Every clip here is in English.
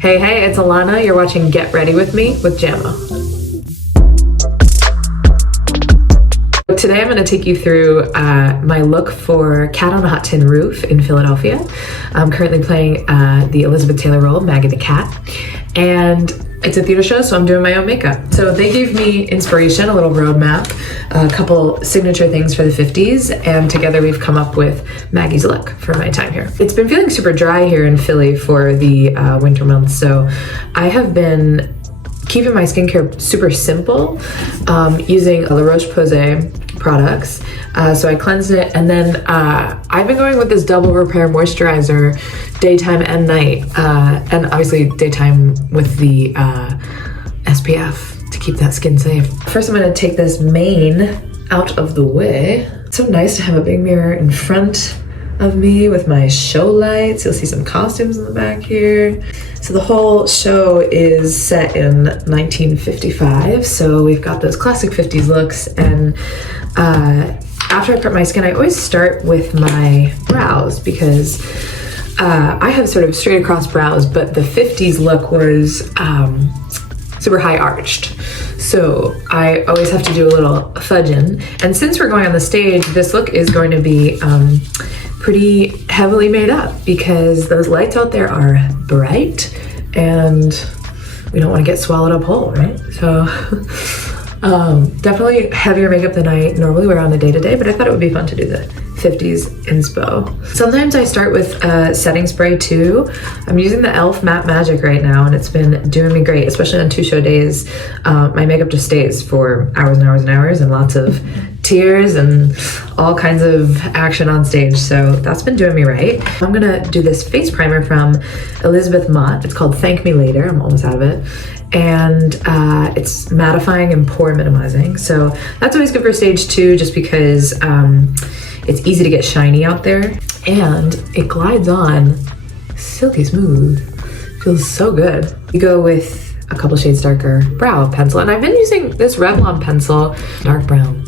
Hey, hey, it's Alanna. You're watching Get Ready With Me with Jamo. Today I'm going to take you through my look for Cat on a Hot Tin Roof in Philadelphia. I'm currently playing the Elizabeth Taylor role, Maggie the Cat, and it's a theater show, so I'm doing my own makeup. So they gave me inspiration, a little roadmap, a couple signature things for the 50s, and together we've come up with Maggie's look for my time here. It's been feeling super dry here in Philly for the winter months, so I have been keeping my skincare super simple, using La Roche-Posay products. So I cleansed it, and then I've been going with this double repair moisturizer daytime and night, and obviously daytime with the SPF to keep that skin safe. First I'm going to take this mane out of the way. It's so nice to have a big mirror in front of me with my show lights. You'll see some costumes in the back here. So the whole show is set in 1955, so we've got those classic 50s looks, and after I prep my skin, I always start with my brows because I have sort of straight across brows, but the 50s look was super high arched. So I always have to do a little fudging. And since we're going on the stage, this look is going to be pretty heavily made up because those lights out there are bright and we don't want to get swallowed up whole, right? So definitely heavier makeup than I normally wear on a day-to-day, but I thought it would be fun to do the 50s inspo. Sometimes I start with setting spray too. I'm using the e.l.f. Matte Magic right now, and it's been doing me great, especially on 2 show days. My makeup just stays for hours and hours and hours, and lots of tears and all kinds of action on stage, so that's been doing me right. I'm gonna do this face primer from Elizabeth Mott. It's called Thank Me Later. I'm almost out of it. And it's mattifying and pore minimizing, so that's always good for stage 2 just because it's easy to get shiny out there, and it glides on silky smooth. Feels so good. You go with a couple shades darker brow pencil, and I've been using this Revlon pencil, dark brown.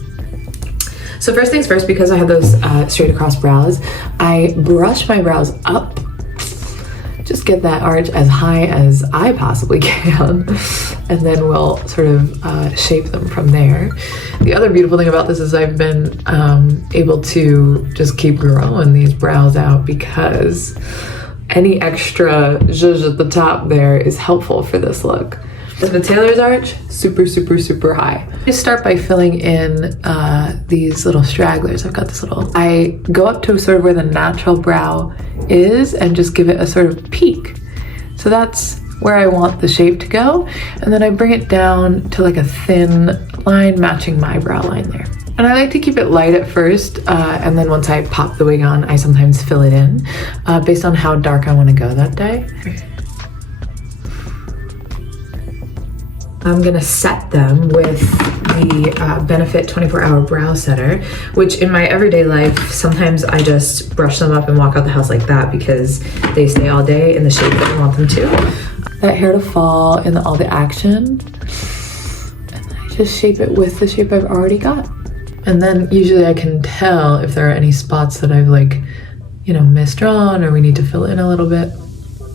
So first things first, because I have those straight across brows, I brush my brows up. Just get that arch as high as I possibly can, and then we'll sort of shape them from there. The other beautiful thing about this is I've been able to just keep growing these brows out because any extra zhuzh at the top there is helpful for this look. The Taylor's arch, super, super, super high. I start by filling in these little stragglers. I've got this little, I go up to sort of where the natural brow is and just give it a sort of peak. So that's where I want the shape to go. And then I bring it down to like a thin line matching my brow line there. And I like to keep it light at first, and then once I pop the wig on, I sometimes fill it in based on how dark I want to go that day. I'm gonna set them with the Benefit 24-Hour Brow Setter, which in my everyday life, sometimes I just brush them up and walk out the house like that because they stay all day in the shape that I want them to. That hair to fall in all the action, and then I just shape it with the shape I've already got. And then usually I can tell if there are any spots that I've misdrawn or we need to fill in a little bit.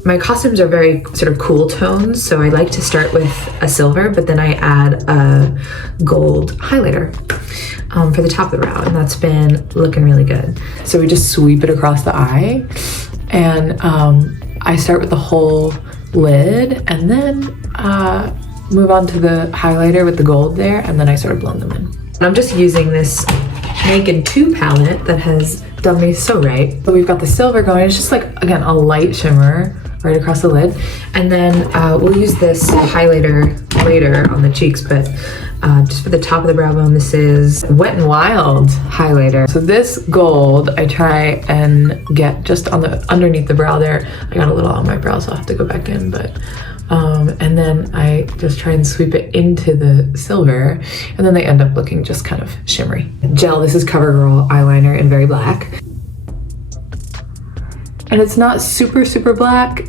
My costumes are very sort of cool tones, so I like to start with a silver, but then I add a gold highlighter for the top of the brow, and that's been looking really good. So we just sweep it across the eye, and I start with the whole lid, and then move on to the highlighter with the gold there, and then I sort of blend them in. And I'm just using this Naked 2 palette that has done me so right. So we've got the silver going. It's just like, again, a light shimmer right across the lid. And then we'll use this highlighter later on the cheeks, but just for the top of the brow bone, this is Wet n Wild highlighter. So this gold, I try and get just on the underneath the brow there. I got a little on my brow, so I'll have to go back in, but and then I just try and sweep it into the silver, and then they end up looking just kind of shimmery. Gel, this is CoverGirl eyeliner in Very Black. And it's not super, super black.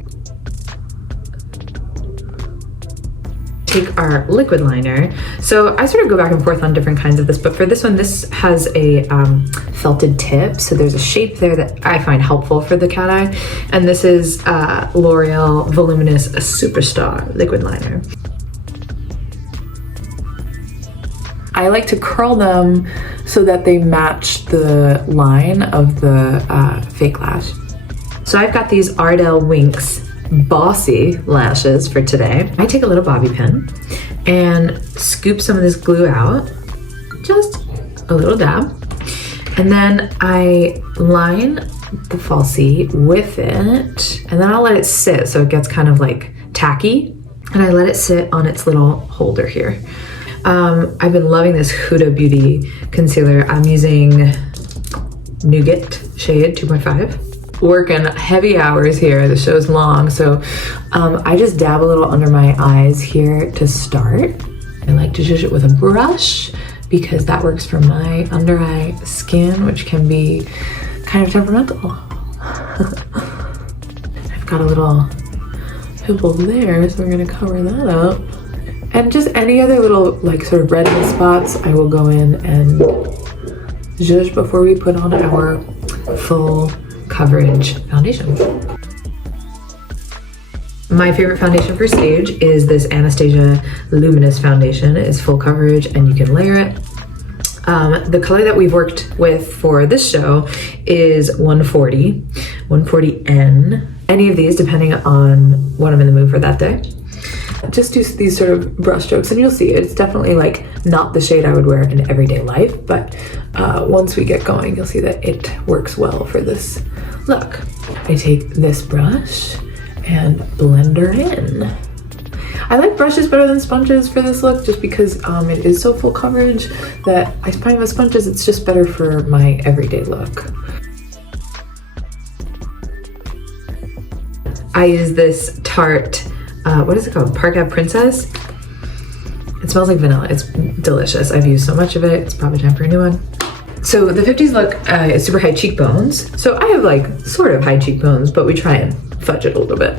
take our liquid liner. So I sort of go back and forth on different kinds of this, but for this one, this has a felted tip. So there's a shape there that I find helpful for the cat eye. And this is L'Oreal Voluminous Superstar liquid liner. I like to curl them so that they match the line of the fake lash. So I've got these Ardell Winks Bossy lashes for today. I take a little bobby pin and scoop some of this glue out, just a little dab. And then I line the falsie with it, and then I'll let it sit so it gets kind of like tacky. And I let it sit on its little holder here. I've been loving this Huda Beauty concealer. I'm using Nougat shade 2.5. Working heavy hours here. The show's long, so I just dab a little under my eyes here to start. I like to zhuzh it with a brush because that works for my under eye skin, which can be kind of temperamental. I've got a little pimple there, so we're gonna cover that up. And just any other little like sort of redness spots, I will go in and zhuzh before we put on our full coverage foundation. My favorite foundation for stage is this Anastasia Luminous foundation. It is full coverage and you can layer it. The color that we've worked with for this show is 140N. Any of these, depending on what I'm in the mood for that day. Just do these sort of brush strokes and you'll see it's definitely like not the shade I would wear in everyday life, but once we get going, you'll see that it works well for this look. I take this brush and blend her in. I like brushes better than sponges for this look just because it is so full coverage that I find with sponges it's just better for my everyday look. I use this Tarte, what is it called? Park Ave Princess. It smells like vanilla. It's delicious. I've used so much of it. It's probably time for a new one. So the 50s look is super high cheekbones. So I have like sort of high cheekbones, but we try and fudge it a little bit.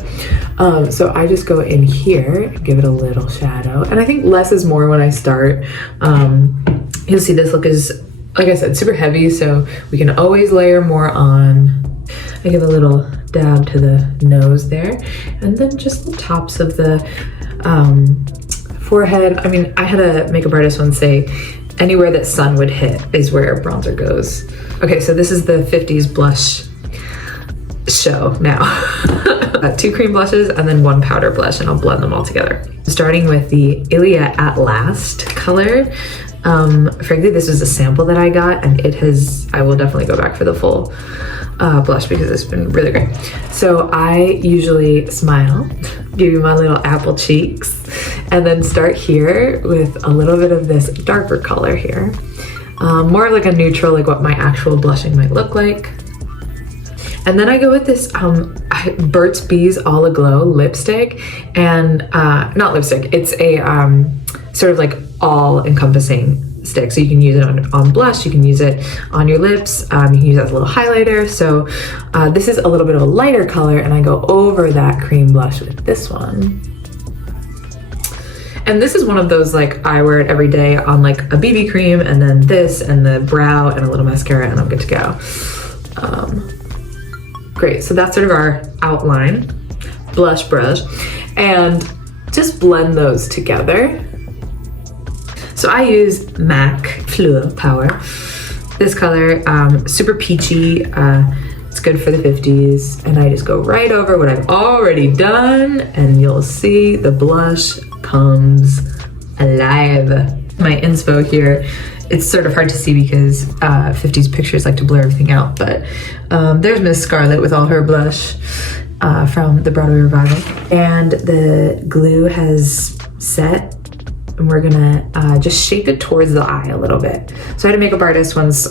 So I just go in here and give it a little shadow. And I think less is more when I start. You'll see this look is, like I said, super heavy. So we can always layer more on. I give a little dab to the nose there. And then just the tops of the forehead. I mean, I had a makeup artist once say, anywhere that sun would hit is where bronzer goes. Okay, so this is the 50s blush show now. 2 cream blushes and then 1 powder blush, and I'll blend them all together. Starting with the Ilia At Last color. Frankly, this was a sample that I got, and I will definitely go back for the full blush because it's been really great. So I usually smile, give you my little apple cheeks, and then start here with a little bit of this darker color here. More like a neutral, like what my actual blushing might look like. And then I go with this Burt's Bees All Aglow lipstick, and not lipstick, it's a sort of like all-encompassing stick. So you can use it on blush, you can use it on your lips, you can use it as a little highlighter. So this is a little bit of a lighter color, and I go over that cream blush with this one. And this is one of those, like, I wear it every day on like a BB cream, and then this, and the brow, and a little mascara, and I'm good to go. Great, so that's sort of our outline, blush brush, and just blend those together. So I use MAC Fluo Power. This color, super peachy, it's good for the 50s, and I just go right over what I've already done, and you'll see the blush comes alive. My inspo here, it's sort of hard to see because 50s pictures like to blur everything out, but there's Miss Scarlett with all her blush from the Broadway revival. And the glue has set, and we're gonna just shape it towards the eye a little bit. So I had a makeup artist once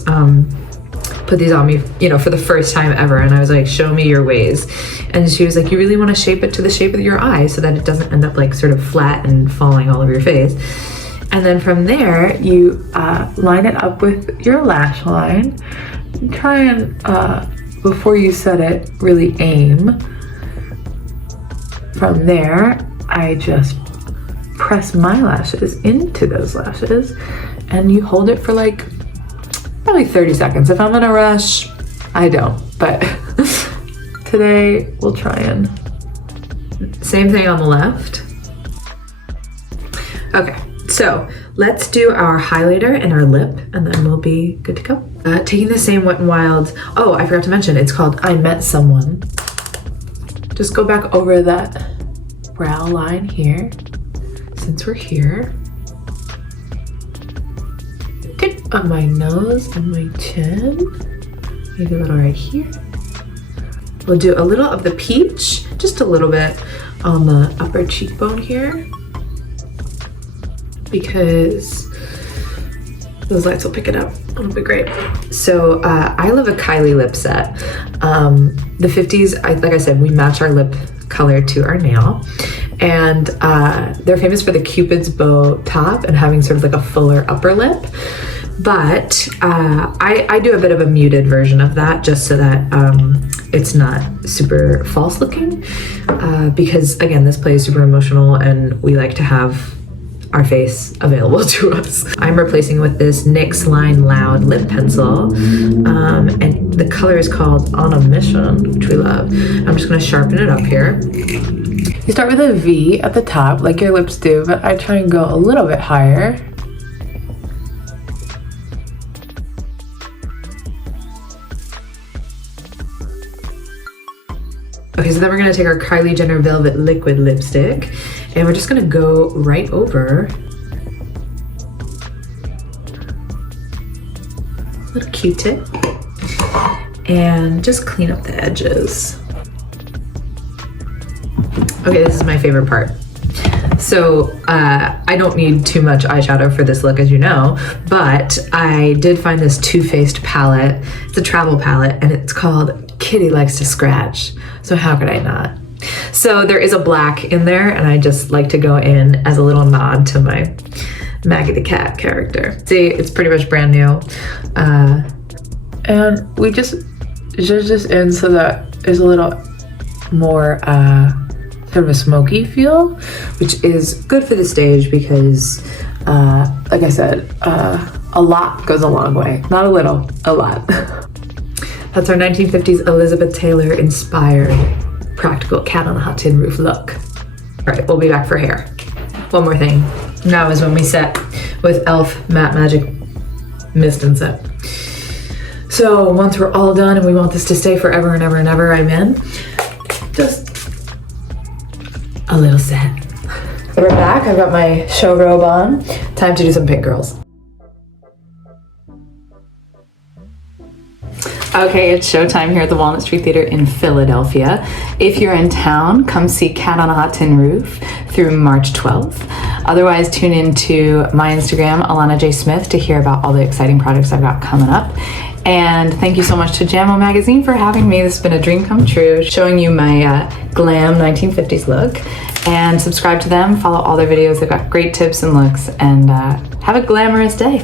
put these on me, you know, for the first time ever, and I was like, show me your ways. And she was like, you really want to shape it to the shape of your eye so that it doesn't end up like sort of flat and falling all over your face. And then from there, you line it up with your lash line. Try and, before you set it, really aim. From there, I just press my lashes into those lashes, and you hold it for like probably 30 seconds. If I'm in a rush, I don't, but today we'll try and same thing on the left. Okay, so let's do our highlighter and our lip, and then we'll be good to go. Taking the same Wet n Wild, oh, I forgot to mention, it's called I Met Someone. Just go back over that brow line here, since we're here. Good on my nose and my chin. Maybe a little right here. We'll do a little of the peach, just a little bit on the upper cheekbone here, because those lights will pick it up. It'll be great. So I love a Kylie lip set. The 50's, like I said, we match our lip color to our nail. And they're famous for the Cupid's bow top and having sort of like a fuller upper lip. But I do a bit of a muted version of that just so that it's not super false looking. Because again, this play is super emotional and we like to have our face available to us. I'm replacing with this NYX Line Loud lip pencil, and the color is called On a Mission, which we love. I'm just gonna sharpen it up here. You start with a V at the top, like your lips do, but I try and go a little bit higher. Okay, so then we're gonna take our Kylie Jenner Velvet Liquid Lipstick, and we're just gonna go right over a little Q-tip and just clean up the edges. Okay, this is my favorite part. So I don't need too much eyeshadow for this look, as you know, but I did find this Too Faced palette. It's a travel palette, and it's called Kitty Likes to Scratch. So how could I not? So there is a black in there, and I just like to go in as a little nod to my Maggie the Cat character. See, it's pretty much brand new. And we just zhuzh this in so that there's a little more sort of a smoky feel, which is good for the stage because, like I said, a lot goes a long way. Not a little, a lot. That's our 1950s Elizabeth Taylor inspired practical cat on a hot tin roof look. All right, we'll be back for hair. One more thing. Now is when we set with e.l.f. Matte Magic Mist and Set. So once we're all done and we want this to stay forever and ever and ever, I'm in. Just a little set. So we're back. I've got my show robe on. Time to do some Pink Girls. Okay, it's showtime here at the Walnut Street Theater in Philadelphia. If you're in town, come see Cat on a Hot Tin Roof through March 12th. Otherwise, tune in to my Instagram, Alanna J. Smith, to hear about all the exciting projects I've got coming up. And thank you so much to Jamo magazine for having me. This has been a dream come true, showing you my glam 1950s look. And subscribe to them, follow all their videos. They've got great tips and looks, and have a glamorous day.